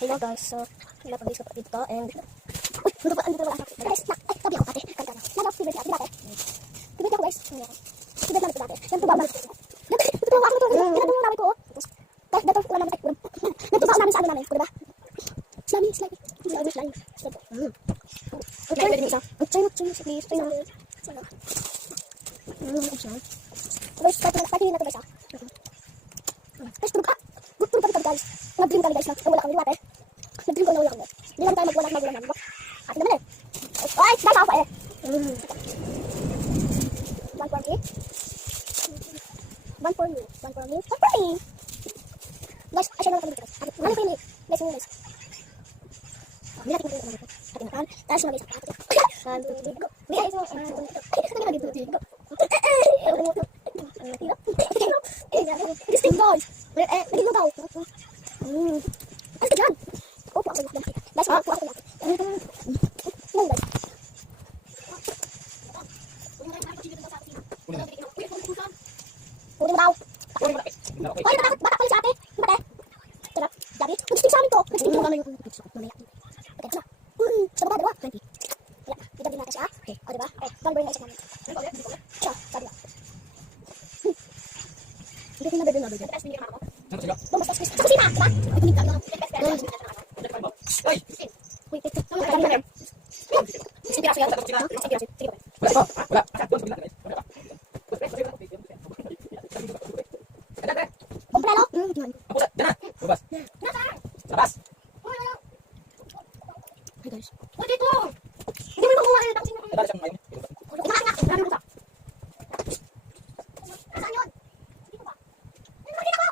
Hello guys, so nilapag ko dito and uy, ano ba andito wala ako. Guys, tabi ako ate. Kanta na. Lalo si Betty ate. Tibet ako guys. Si Betty ate. Yan tuba namin. Tuwa ako dito. Yan tuwa namin ko. Tapos dito wala namin ay. Natuwa namin sa ano namin, ko diba? Slimy. Okay, ready isa. China, please. China. Guys, pati na to guys. Guys, tulog ka. Tulog kami guys. Nag-dream kami guys na wala kami ate. Nag-dream ko na wala kami. Hindi lang tayo magwala namin. Ate naman eh. Ay, dala ako eh. One for me. One for me. Guys, asya na kami dito guys. Ano pa yun eh? Guys, guys. Hindi natin magiging ito. Atin na kan. Tapos mag-isa pa. One, two, three, go. May iso. Ito na dito. Go. Distinct guys. Naging daw. Ano ka dyan? Opo ako dyan. Guys, opo ako dyan. Ano guys? Pwede mo daw. Ay, natakot. Bata pala si ate. Bata. Tara, Gabi. Mag-stick sa amin to. Mag-stick mo kami yung mamaya. Okay, na. Sa baba, diba? 20. Wala. Idagin natin siya. Okay. O, diba? O, one burn na isa namin. Siya, sabi ba? Hindi ko na bebe. Bumastos ko. Sa kusina, diba? Ay, kunig ka. Wait. Dami na yan. Isang piraso yan. Sige. Wala. Komprelo? Labas! Hey guys. Uy, dito! Hindi mo makuha yung tapusin mo. Labas siyang ngayon. Marami mo sa. Saan yun? Dito ba? Ay, nakita ko!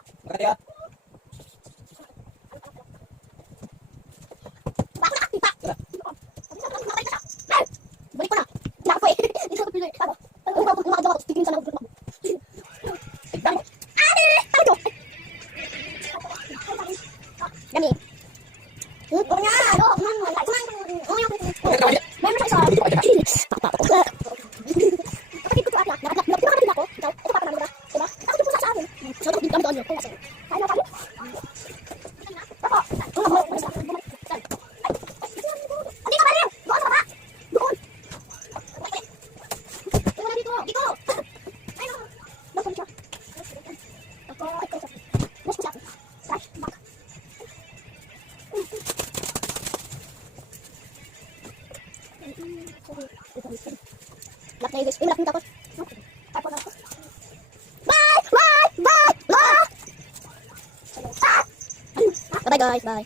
Maganda yan. Tipa! Balik ko na. Lako eh. Hindi ko pili. Ano? Lumakad ako. Tignan sa loob. Dami. Huwag nga! Ano? Meron sa isa. Kapatid ko ata. Nakakapatid ako. Ikaw, ito papa namin, diba? Diba? Nakakapatid po sa amin. So, nakapatid kami doon yun. Kaya na kami. Ako. Hindi ka pa rin! Doon sa baba! Doon! Wala dito! Dito! Ayun! Doon kami siya. Ako, ikaw siya. Mas ko siya. Right? Back. Lock na yun guys. Lock na tapos. Bye! Bye guys. Bye.